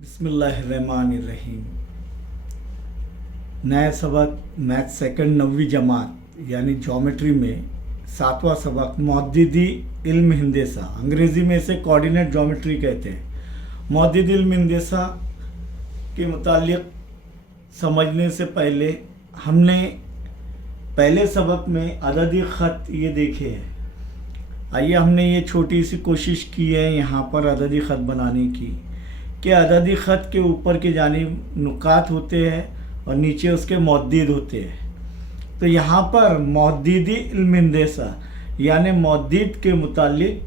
बिस्मिल्लाहिर्रहमानिर्रहीम। नया सबक मैथ सेकंड नवीं जमात यानी ज्योमेट्री में सातवां सबक मौजूदी इल्म हिंदेसा, अंग्रेज़ी में इसे कोऑर्डिनेट ज्योमेट्री कहते हैं। मौजूदी इल्म हिंदेसा के मुतालिक समझने से पहले हमने पहले सबक में अददी ख़त ये देखे हैं। आइए हमने ये छोटी सी कोशिश की है यहाँ पर अददी ख़त बनाने की कि अददी ख़त के ऊपर की जानिब नुकात होते हैं और नीचे उसके मौजूद होते हैं। तो यहाँ पर मौजूदी इल्म हिंदेसा यानी मौजूद के मुतालिक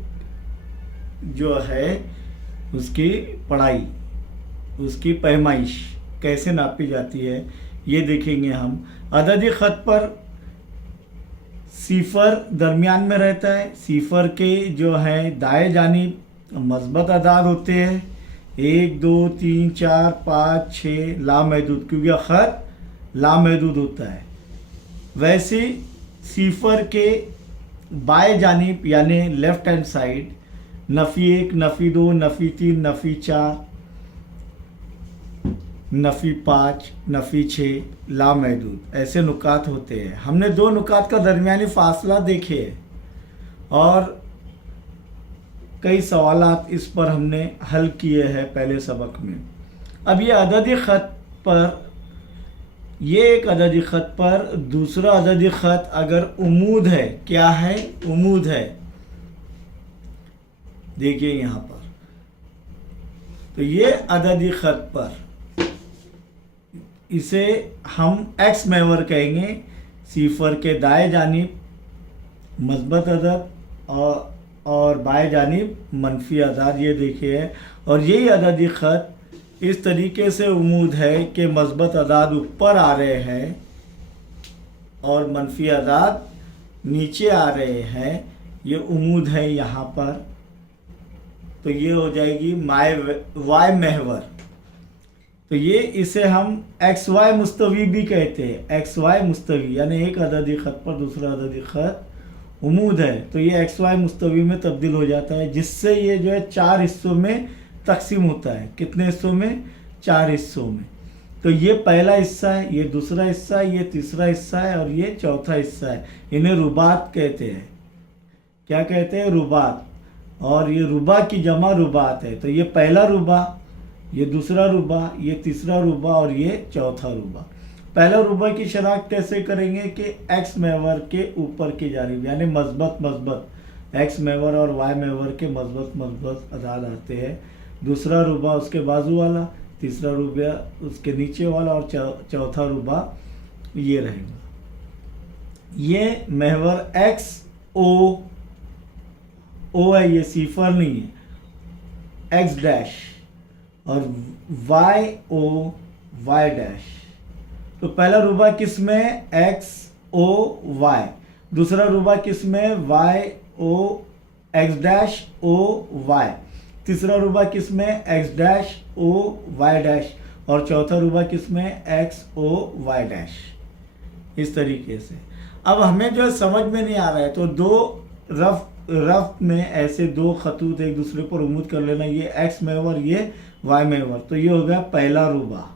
जो है उसकी पढ़ाई, उसकी पैमाइश कैसे नापी जाती है ये देखेंगे हम। अददी ख़त पर सिफर दरमियान में रहता है। सिफर के जो है दाएं जानिब मस्बत अदाद होते हैं 1 2 3 4 5 6 लामहदूद, क्योंकि ख़त लामहदूद होता है। वैसे सिफर के बाएं जानिब यानी लेफ़्ट हैंड साइड नफ़ी 1 नफ़ी 2 नफ़ी 3 नफ़ी 4 नफ़ी 5 नफ़ी 6 लामहदूद ऐसे नुकात होते हैं। हमने दो नुकात का दरमियानी फासला देखे और कई सवालात इस पर हमने हल किए हैं पहले सबक में। अब ये अददी ख़त पर, ये एक अददी ख़त पर दूसरा अददी ख़त अगर उमूद है, क्या है? उमूद है। देखिए यहाँ पर, तो ये अददी ख़त पर इसे हम एक्स महवर कहेंगे। सिफर के दाएं जानिब मस्बत अदद और बाएं जानिब मनफी अदाद, ये देखिए। और यही अददी ख़त इस तरीके से उमूद है कि मस्बत अदाद ऊपर आ रहे हैं और मनफी अदाद नीचे आ रहे हैं। ये उमूद है यहाँ पर, तो ये हो जाएगी वाई महवर। तो ये इसे हम एक्स वाई मुस्तवी भी कहते हैं। एक्स वाई मुस्तवी यानी एक अददी ख़त पर दूसरा अददी ख़त उमूद है, तो ये एक्स वाई मुस्तवी में तब्दील हो जाता है, जिससे ये जो है 4 हिस्सों में तकसीम होता है। कितने हिस्सों में? 4 हिस्सों में। तो ये पहला हिस्सा है, ये दूसरा हिस्सा है, ये तीसरा हिस्सा है और ये चौथा हिस्सा है। इन्हें रुबात कहते हैं। क्या कहते हैं? रुबात। और ये रुबा की जमा रुबात है। तो ये पहला रुबा, ये दूसरा रुबा, ये तीसरा रुबा और ये चौथा रुबा। पहला रुबा की शनाख्त कैसे करेंगे कि एक्स महवर के ऊपर की जानिब यानी मस्बत एक्स महवर और वाई महवर के मस्बत अदाद आते हैं। दूसरा रुबा उसके बाजू वाला, तीसरा रुबा उसके नीचे वाला और चौथा रुबा ये रहेगा। ये महवर एक्स ओ है, ये सिफर नहीं है, एक्स डैश, और वाई ओ वाई डैश। तो पहला रुबा किस में? X O Y. दूसरा रुबा किस में? Y O X dash O Y. तीसरा रुबा किस में? X dash O Y dash. और चौथा रुबा किस में? X O Y dash. इस तरीके से अब हमें जो समझ में नहीं आ रहा है, तो दो रफ में ऐसे दो खतूत एक दूसरे पर उम्मीद कर लेना, ये एक्स महवर, ये वाई महवर। तो ये हो गया पहला रुबा,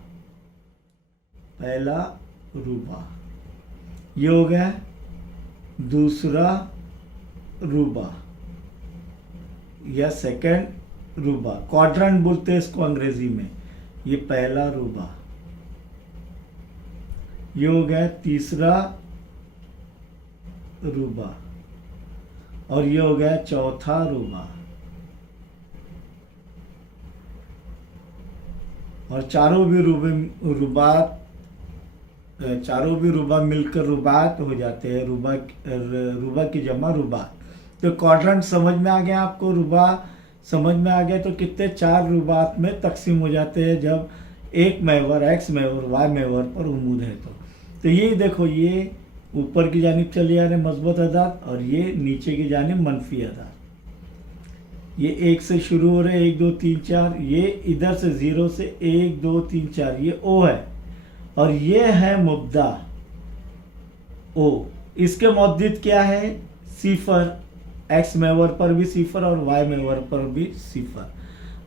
पहला रुबा। ये हो गया दूसरा रुबा या सेकंड रुबा, क्वाड्रेंट बोलते हैं इसको अंग्रेजी में। ये पहला रुबा। ये हो गया तीसरा रुबा और ये हो गया चौथा रुबा। और चारों भी रुबा मिलकर रुबात हो जाते हैं। रुबा की जमा रुबात। तो क्वाड्रेंट समझ में आ गया आपको? रुबा समझ में आ गया। तो कितने 4 रुबात में तकसीम हो जाते हैं जब एक महवर एक्स महवर वाई महवर पर उमूद है। तो ये देखो, ये ऊपर की जानिब चले आ रहे मस्बत अदाद और ये नीचे की जानिब मनफी अदाद। ये 1 से शुरू हो रहे 1 2 3 4, ये इधर से 0 से 1 2 3 4, ये ओ है और ये है मुब्दा ओ। इसके मौजूद क्या है? सिफर। एक्स महवर पर भी सिफर और वाई महवर पर भी सिफर।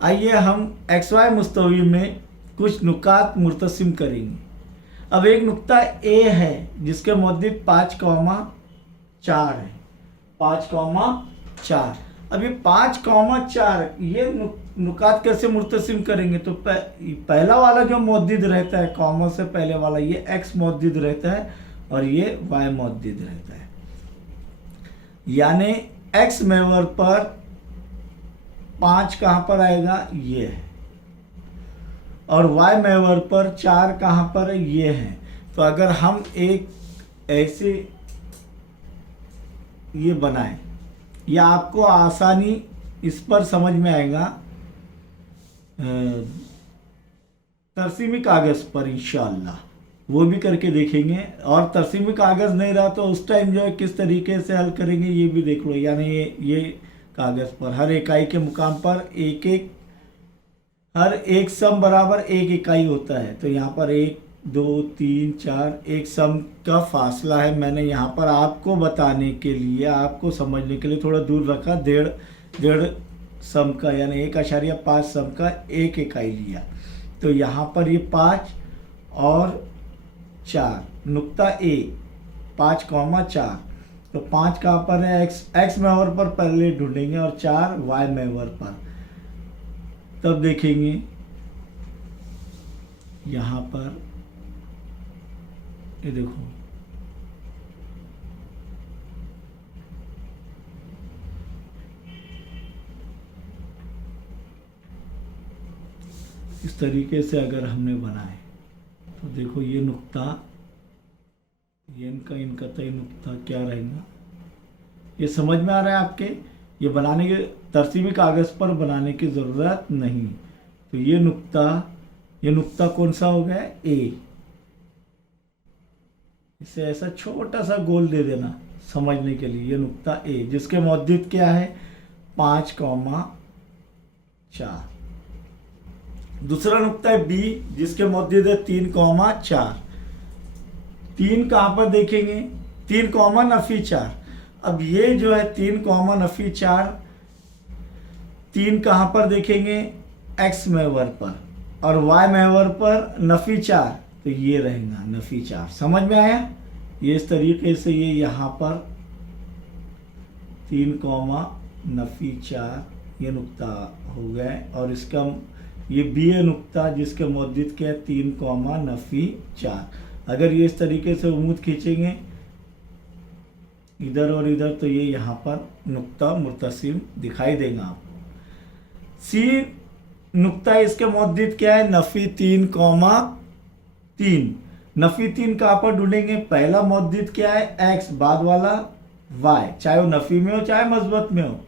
आइए हम एक्स वाई मुस्तवी में कुछ नुकात मुर्तसिम करेंगे। अब एक नुक्ता ए है जिसके मौजूद 5,4 है, 5,4। अब ये 5,4 ये नुकात कैसे मुर्तसिम करेंगे? तो पहला वाला जो मौजूद रहता है कॉमा से पहले वाला, ये एक्स मौजूद रहता है और ये वाई मौजूद रहता है। यानी एक्स मेवर पर 5 कहाँ पर आएगा? ये है। और वाई मेवर पर 4 कहाँ पर है? ये है। तो अगर हम एक ऐसे ये बनाएं, या आपको आसानी इस पर समझ में आएगा तरसीमी कागज़ पर इंशाअल्लाह, वो भी करके देखेंगे। और तरसीमी कागज़ नहीं रहा तो उस टाइम जो है किस तरीके से हल करेंगे ये भी देख लो। यानी ये कागज़ पर हर इकाई के मुकाम पर हर एक सम बराबर एक इकाई होता है। तो यहाँ पर 1 2 3 4 एक सम का फासला है। मैंने यहाँ पर आपको बताने के लिए, आपको समझने के लिए थोड़ा दूर रखा, डेढ़ सम का यानी 1.5 सम का एक इकाई लिया। तो यहाँ पर ये 5 और 4 नुक्ता ए 5,4। तो 5 कहाँ पर है? एक्स मेवर पर पहले ढूंढेंगे और 4 वाई मेवर पर। तब देखेंगे यहाँ पर, ये देखो इस तरीके से अगर हमने बनाए तो देखो ये नुक्ता, ये इनका तय नुक्ता क्या रहेगा? ये समझ में आ रहा है आपके? ये बनाने के तरसीमी कागज़ पर बनाने की ज़रूरत नहीं। तो ये नुक्ता कौन सा हो गया? ए। इसे ऐसा छोटा सा गोल दे देना समझने के लिए। ये नुक्ता ए जिसके मौजूद क्या है? 5,4। दूसरा नुक्ता है बी जिसके मौजूद है 3,4। 3 कहाँ पर देखेंगे? 3,4। अब ये जो है 3,4, 3 कहाँ पर देखेंगे? एक्स मेवर पर, और वाई मेवर पर नफी 4। तो ये रहेगा नफी 4। समझ में आया? ये इस तरीके से ये यहाँ पर 3,4 ये नुक्ता हो गए। और इसका ये बी है नुक्ता जिसके मौजूद क्या है? 3,4। अगर ये इस तरीके से उम्मीद खींचेंगे इधर और इधर तो ये यहाँ पर नुक्ता मुर्तसिम दिखाई देगा आपको। सी नुक्ता इसके मौजूद क्या है? नफी 3,3। नफी 3 कहाँ पर ढूंढेंगे? पहला मौजूद क्या है? एक्स, बाद वाला वाई, चाहे वो नफी में हो चाहे मस्बत में हो।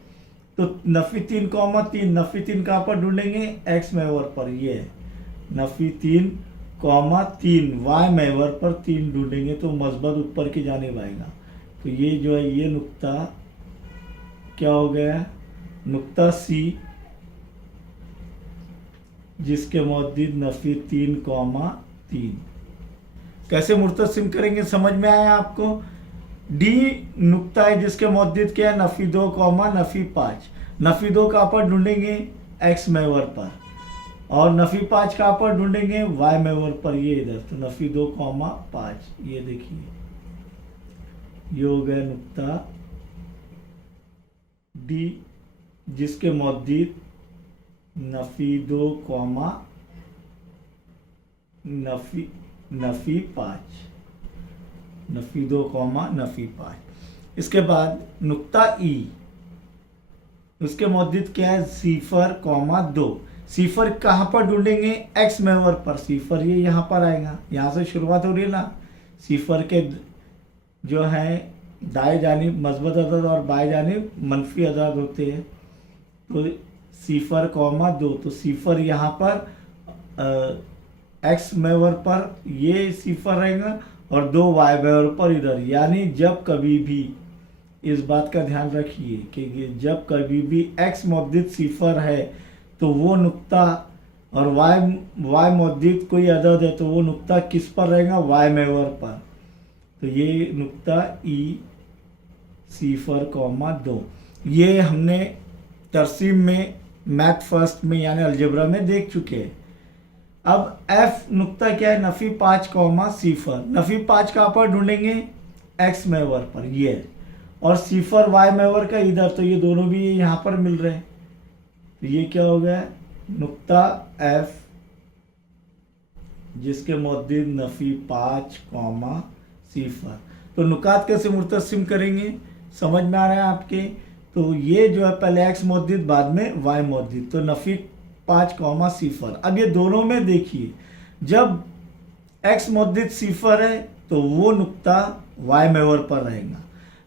तो नफी 3,3, नफी 3 कहाँ पर ढूंढेंगे? एक्स मेवर पर। ये है नफी 3,3 वाई मेवर पर 3 ढूंढेंगे तो मस्बत ऊपर की जानिब आएगा। तो ये जो है ये नुक्ता क्या हो गया? नुक्ता सी जिसके मौजूद नफी 3,3। कैसे मुर्तसिम करेंगे समझ में आया आपको? डी नुक्ता है जिसके मौजूद क्या है? नफी 2, नफी 5। नफी 2 कहाँ पर ढूंढेंगे? एक्स मेवर पर। और नफी 5 कहाँ पर ढूंढेंगे? वाई मेवर पर। ये इधर तो नफी 2,5 ये देखिए ये हो गया नुक्ता डी जिसके मौजूद नफी 2, नफी 5, नफी 2, नफी 5। इसके बाद नुक्ता ई उसके मौजूद क्या है? 0,2। सिफर कहाँ पर ढूंढेंगे? एक्स मेवर पर। सिफर ये यहाँ पर आएगा, यहाँ से शुरुआत हो रही है ना। सिफर के जो है दाएं जानिब मस्बत अदद और बाएं जानिब मनफी अदद होते हैं। तो 0,2 तो सिफर यहाँ पर एक्स मेवर पर ये सिफर रहेगा और 2 वाई मेवर पर इधर। यानी जब कभी भी इस बात का ध्यान रखिए कि जब कभी भी एक्स मौजूद सिफर है तो वो नुक्ता, और वाई मौजूद कोई अदद है तो वो नुक्ता किस पर रहेगा? वाई मेवर पर। तो ये नुक्ता ई 0,2 ये हमने तरसीम में मैथ फर्स्ट में यानी अलजेब्रा में देख चुके हैं। अब एफ नुक्ता क्या है, नफी 5 कॉमा सिफर। नफी 5 कहाँ पर ढूंढेंगे, एक्स महवर पर, ये, और सिफर वाई महवर का इधर, तो ये दोनों भी यहाँ पर मिल रहे हैं। तो ये क्या हो गया, नुक्ता एफ जिसके मौजूद नफी 5 कॉमा सिफर। तो नुकात कैसे मुर्तसिम करेंगे, समझ में आ रहा है आपके। तो ये जो है पहले एक्स मौजूद बाद में वाई मौजूद, तो नफी 5 कॉमा सिफर। अब ये दोनों में देखिए, जब एक्स मौजूद सिफर है तो वो नुक्ता वाई महवर पर रहेगा,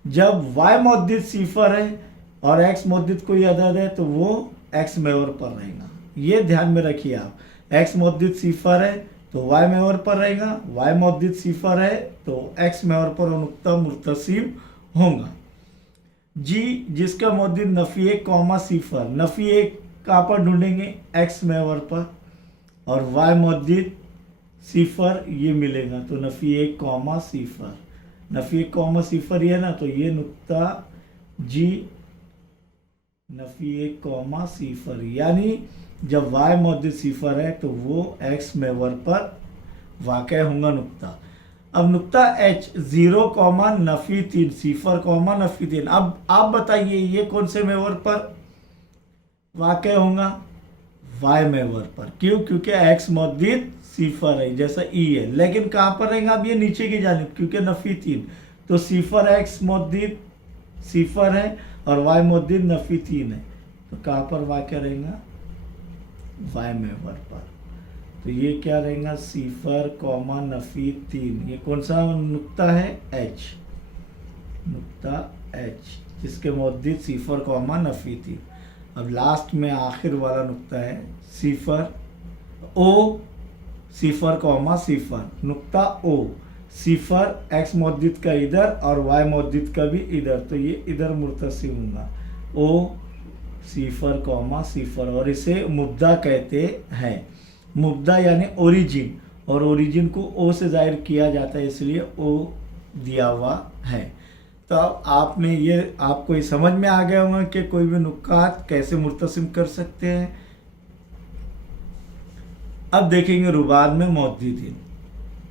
जब वाई मौजूद सिफर है और एक्स मौजूद कोई अदद है तो वो एक्स महवर पर रहेगा। ये ध्यान में रखिए आप, एक्स मौजूद सिफर है तो वाई महवर पर रहेगा, वाई मौजूद सिफर है तो एक्स महवर पर नुक्ता मुर्तसिम होगा। जी जिसका मौजूद नफी 1 कॉमा सिफर, नफी 1 कहाँ पर ढूंढेंगे, एक्स महवर पर, और वाई मौजूद सिफर ये मिलेगा, तो नफी 1 कॉमा सिफर, नफी 1 कॉमा सिफर ये ना, तो ये नुक्ता जी नफी 1 कॉमा सिफर, यानी जब वाई मौजूद सिफर है तो वो एक्स महवर पर वाक़ होगा नुक्ता। अब नुक्ता एच 0 कॉमा नफी 3 सिफर कॉमा नफी 3। अब आप बताइए ये कौन से महवर पर वाक़ होगा, वाई महवर पर। क्यों, क्योंकि एक्स मौजूद सिफर है जैसा ई है, लेकिन कहाँ पर रहेगा, अब ये नीचे की जानिब, क्योंकि नफी 3, तो सिफर एक्स मौजूद सिफर है और वाई मौजूद नफी 3 है, तो कहाँ पर वाक़ रहेगा, वाई महवर पर। तो ये क्या रहेगा, सिफर कॉमा नफी 3, ये कौन सा नुक्ता है, एच, नुक्ता एच जिसके मौजूद सिफर कॉमा नफी 3। अब लास्ट में आखिर वाला नुक्ता है सिफर ओ सिफर कॉमा सिफर, नुक्ता ओ, सिफर एक्स मौजूद का इधर और वाई मौजूद का भी इधर, तो ये इधर मुर्तसिम होगा, ओ सिफर कॉमा सिफर, और इसे मुब्दा कहते हैं। मुब्दा यानी ओरिजिन, और ओरिजिन को ओ से जाहिर किया जाता है, इसलिए ओ दिया हुआ है। तो आपने ये, आपको ये समझ में आ गया होगा कि कोई भी नुक्कात कैसे मुर्तसिम कर सकते हैं। अब देखेंगे रुबात में मौजूदीन।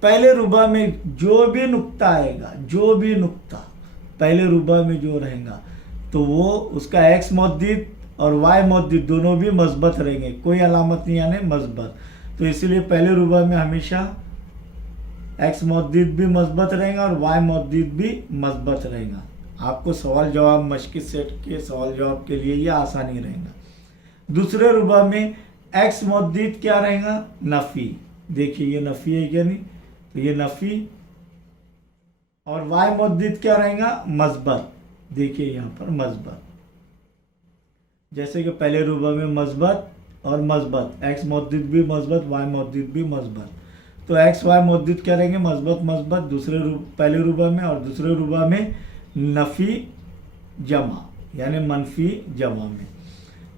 पहले रुबा में जो भी नुक्ता आएगा, जो भी नुक्ता पहले रुबा में जो रहेगा, तो वो उसका एक्स मौजूद और वाई मौजूद दोनों भी मस्बत रहेंगे, कोई अलामत नहीं आने मस्बत। तो इसलिए पहले रुबा में हमेशा एक्स मौजूद भी मस्बत रहेगा और वाई मौजूद भी मस्बत रहेगा। आपको सवाल जवाब मश्की सेट के सवाल जवाब के लिए ये आसानी रहेगा। दूसरे रुबा में एक्स मौजूद क्या रहेगा, नफ़ी, देखिए ये नफ़ी है क्या नहीं, तो ये नफ़ी, और वाई मौजूद क्या रहेगा, मस्बत, देखिए यहाँ पर मस्बत, जैसे कि पहले रुबा में मस्बत और मस्बत, एक्स मौजूद भी मस्बत, वाई मौजूद भी मस्बत, तो एक्स वाई मौजूद क्या रहेंगे, मस्बत मस्बत पहले रुबा में, और दूसरे रुबा में नफ़ी जमा यानी मनफी जमा में।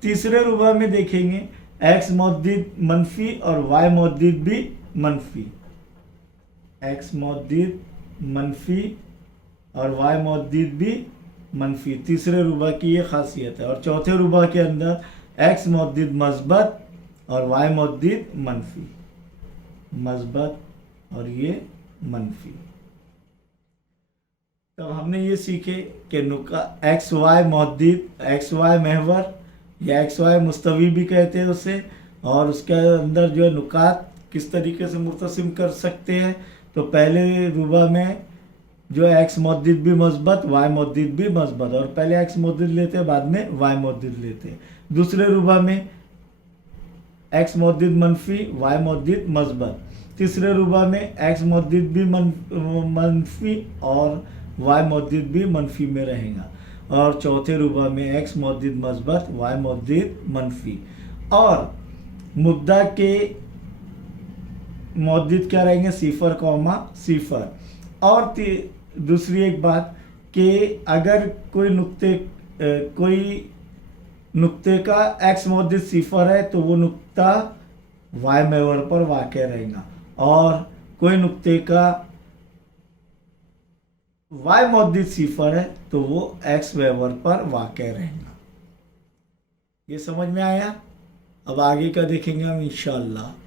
तीसरे रुबा में देखेंगे एक्स मौजूद मनफी और वाई मौजूद भी मनफी, एक्स मौजूद मनफी और वाई मौजूद भी मनफी, तीसरे रुबा की ये खासियत है। और चौथे रुबा के अंदर एक्स मौजूद मस्बत और वाई मौजूद मनफी, मस्बत और ये मनफी। तब हमने ये सीखे कि नुका एक्स वाई मौजूद, एक्स वाई महवर या एक्स वाई मुस्तवी भी कहते हैं उसे, और उसके अंदर जो है नुकात किस तरीके से मुर्तसिम कर सकते हैं। तो पहले रुबा में जो है एक्स मौजूद भी मस्बत, वाई मौजूद भी मस्बत, और पहले एक्स मौजूद लेते हैं बाद में वाई मौजूद लेते हैं। दूसरे रुबा में एक्स मौजूद मनफी, वाई मौजूद मस्बत, तीसरे रुबा में एक्स मौजूद भी मनफी और वाई मौजूद भी मनफी में रहेगा, और चौथे रुबा में एक्स मौजूद मस्बत, वाई मौजूद मनफी, और मुब्दा के मौजूद क्या रहेंगे, सिफर कौमा सिफर। और दूसरी एक बात कि अगर कोई नुक्ते का एक्स मौजूद सिफर है तो वो नुक्ता वाई महवर पर वाक़ रहेगा, और कोई नुक्ते का वाई मौजूद सिफर है तो वो एक्स महवर पर वाक़ रहेगा। ये समझ में आया। अब आगे का देखेंगे हम इंशाअल्लाह।